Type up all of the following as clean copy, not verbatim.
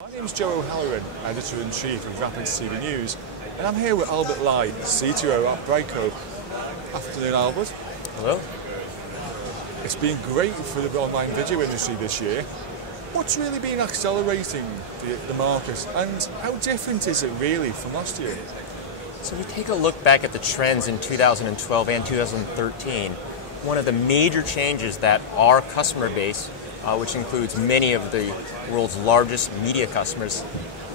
My name's Joe O'Halloran, Editor-in-Chief of Rapids TV News, and I'm here with Albert Lai, CTO at Brightcove. Afternoon, Albert. Hello. It's been great for the online video industry this year. What's really been accelerating the market, and how different is it really from last year? So if you take a look back at the trends in 2012 and 2013, one of the major changes that our customer base, which includes many of the world's largest media customers,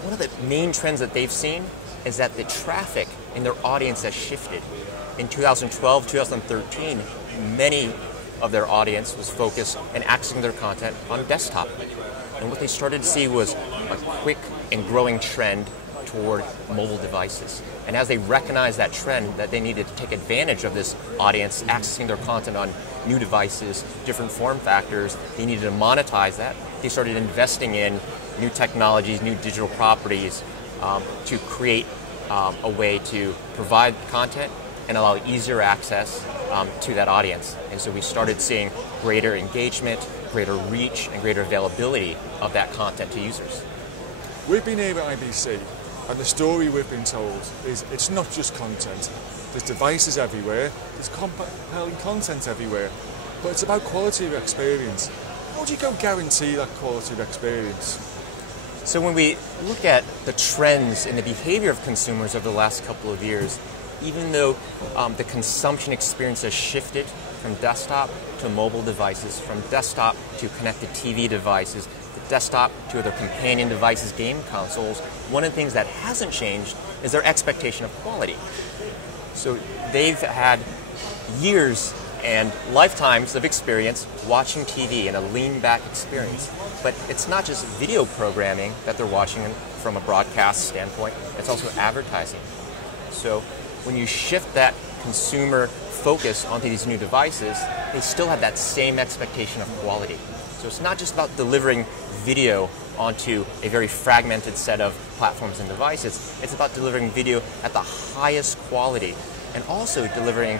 one of the main trends that they've seen is that the traffic in their audience has shifted. In 2012, 2013, many of their audience was focused and accessing their content on desktop. And what they started to see was a quick and growing trend toward mobile devices. And as they recognized that trend, that they needed to take advantage of this audience accessing their content on new devices, different form factors, they needed to monetize that. They started investing in new technologies, new digital properties to create a way to provide content and allow easier access to that audience. And so we started seeing greater engagement, greater reach, and greater availability of that content to users. We've been here at IBC, and the story we've been told is it's not just content. There's devices everywhere, there's compelling content everywhere, but it's about quality of experience. How do you go guarantee that quality of experience? So when we look at the trends in the behavior of consumers over the last couple of years, even though the consumption experience has shifted from desktop to mobile devices, from desktop to connected TV devices, desktop to other companion devices, game consoles, one of the things that hasn't changed is their expectation of quality. So they've had years and lifetimes of experience watching TV in a lean-back experience. But it's not just video programming that they're watching from a broadcast standpoint, it's also advertising. So when you shift that consumer focus onto these new devices, they still have that same expectation of quality. So it's not just about delivering video onto a very fragmented set of platforms and devices. It's about delivering video at the highest quality and also delivering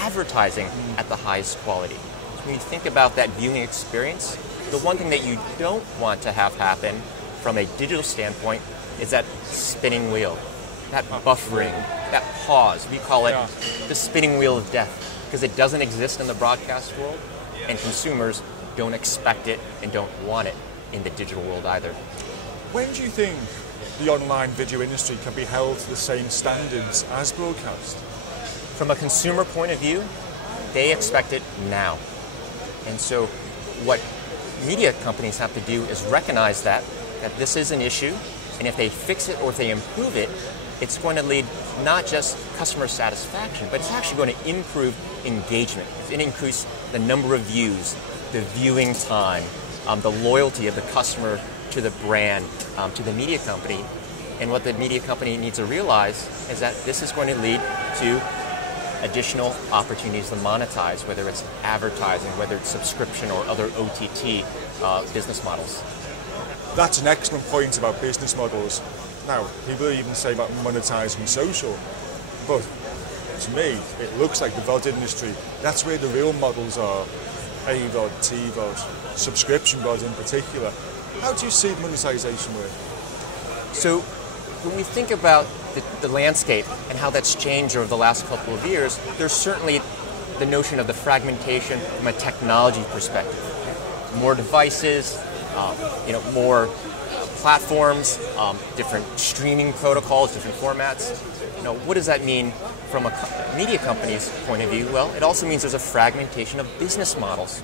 advertising at the highest quality. So when you think about that viewing experience, the one thing that you don't want to have happen from a digital standpoint is that spinning wheel, that buffering, that pause. We call it the spinning wheel of death because it doesn't exist in the broadcast world, and consumers don't expect it and don't want it in the digital world either. When do you think the online video industry can be held to the same standards as broadcast? From a consumer point of view, they expect it now. And so what media companies have to do is recognize that this is an issue, and if they fix it or if they improve it, it's going to lead not just customer satisfaction, but it's actually going to improve engagement. It increase the number of views, the viewing time, the loyalty of the customer to the brand, to the media company. And what the media company needs to realize is that this is going to lead to additional opportunities to monetize, whether it's advertising, whether it's subscription or other OTT business models. That's an excellent point about business models. Now, people even say about monetizing social, but to me, it looks like the VOD industry, that's where the real models are. AVOD, TVOD, subscription VOD in particular. How do you see monetization work? So when we think about the landscape and how that's changed over the last couple of years, there's certainly the notion of the fragmentation from a technology perspective. More devices, more platforms, different streaming protocols, different formats. What does that mean from a media company's point of view? Well, it also means there's a fragmentation of business models.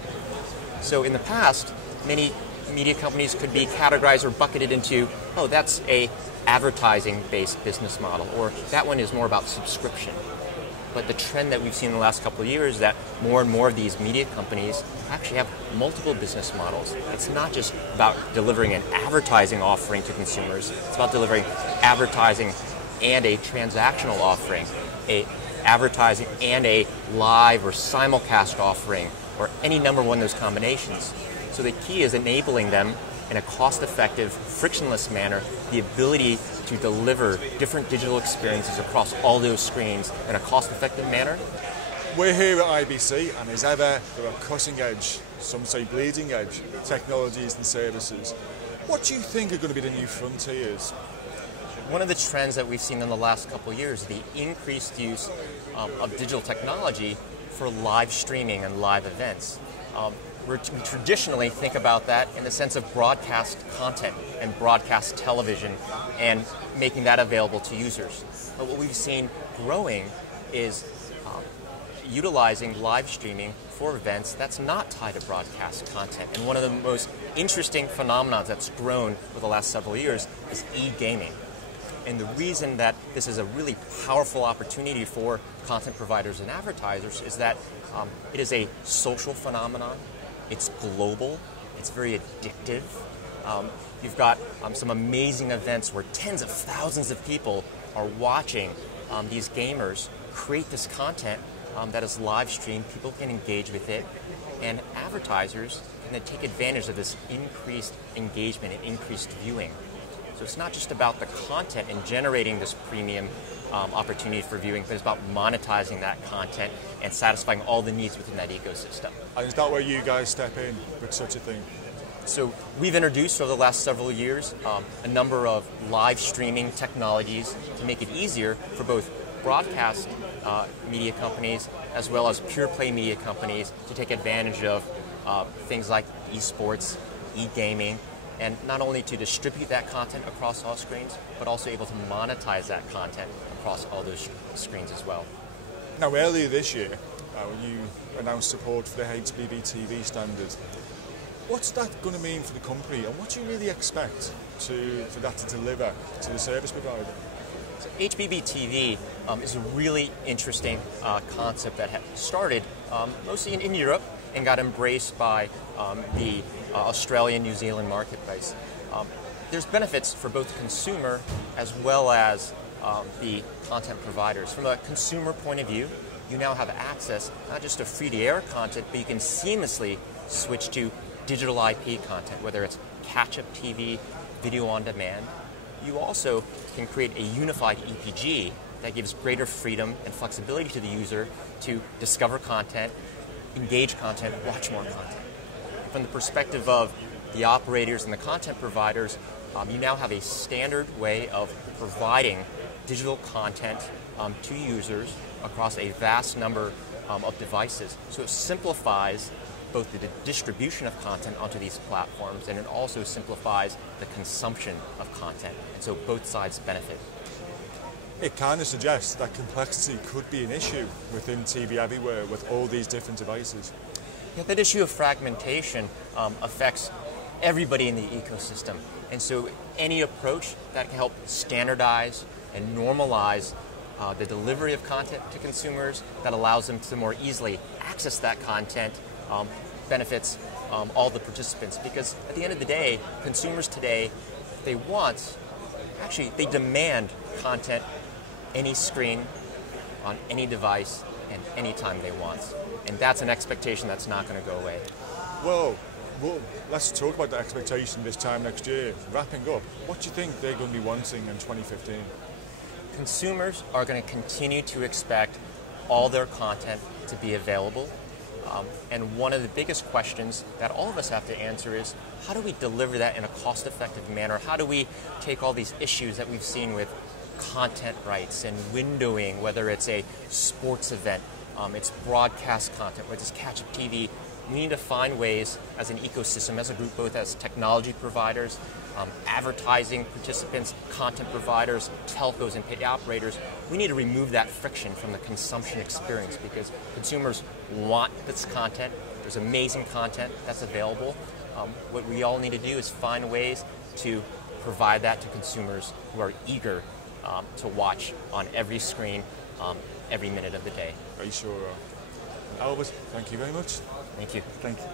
So in the past, many media companies could be categorized or bucketed into, oh, that's a advertising-based business model, or that one is more about subscription. But the trend that we've seen in the last couple of years is that more and more of these media companies actually have multiple business models. It's not just about delivering an advertising offering to consumers. It's about delivering advertising and a transactional offering, a advertising and a live or simulcast offering, or any number one of those combinations. So the key is enabling them in a cost-effective, frictionless manner, the ability to deliver different digital experiences across all those screens in a cost-effective manner. We're here at IBC, and as ever, there are cutting-edge, some say bleeding-edge, technologies and services. What do you think are going to be the new frontiers? One of the trends that we've seen in the last couple of years is the increased use of digital technology for live streaming and live events. We traditionally think about that in the sense of broadcast content and broadcast television and making that available to users. But what we've seen growing is utilizing live streaming for events that's not tied to broadcast content. And one of the most interesting phenomena that's grown over the last several years is e-gaming. And the reason that this is a really powerful opportunity for content providers and advertisers is that it is a social phenomenon, it's global, it's very addictive. You've got some amazing events where tens of thousands of people are watching these gamers create this content that is live streamed, people can engage with it, and advertisers can then take advantage of this increased engagement and increased viewing. So it's not just about the content and generating this premium opportunity for viewing, but it's about monetizing that content and satisfying all the needs within that ecosystem. And is that where you guys step in with such a thing? So we've introduced over the last several years a number of live streaming technologies to make it easier for both broadcast media companies as well as pure play media companies to take advantage of things like esports, e-gaming, and not only to distribute that content across all screens, but also able to monetize that content across all those screens as well. Now, earlier this year, you announced support for the HBBTV standard. What's that going to mean for the company, and what do you really expect for that to deliver to the service provider? So HBBTV is a really interesting concept that started mostly in Europe and got embraced by the Australian, New Zealand marketplace. There's benefits for both the consumer as well as the content providers. From a consumer point of view, you now have access not just to free-to-air content, but you can seamlessly switch to digital IP content, whether it's catch-up TV, video on demand. You also can create a unified EPG that gives greater freedom and flexibility to the user to discover content, engage content, watch more content. From the perspective of the operators and the content providers, you now have a standard way of providing digital content to users across a vast number of devices. So it simplifies both the distribution of content onto these platforms, and it also simplifies the consumption of content. And so both sides benefit. It kind of suggests that complexity could be an issue within TV everywhere with all these different devices. Yeah, that issue of fragmentation affects everybody in the ecosystem. And so any approach that can help standardize and normalize the delivery of content to consumers that allows them to more easily access that content benefits all the participants. Because at the end of the day, consumers today, they demand content any screen, on any device, and anytime they want. And that's an expectation that's not going to go away. Well, let's talk about the expectation this time next year. Wrapping up, what do you think they're going to be wanting in 2015? Consumers are going to continue to expect all their content to be available. And one of the biggest questions that all of us have to answer is, how do we deliver that in a cost-effective manner? How do we take all these issues that we've seen with content rights and windowing, whether it's a sports event, it's broadcast content, whether it's catch-up TV. We need to find ways as an ecosystem, as a group, both as technology providers, advertising participants, content providers, telcos, and pay operators. We need to remove that friction from the consumption experience because consumers want this content. There's amazing content that's available. What we all need to do is find ways to provide that to consumers who are eager to watch on every screen, every minute of the day. Very sure. Albert, thank you very much. Thank you. Thank you.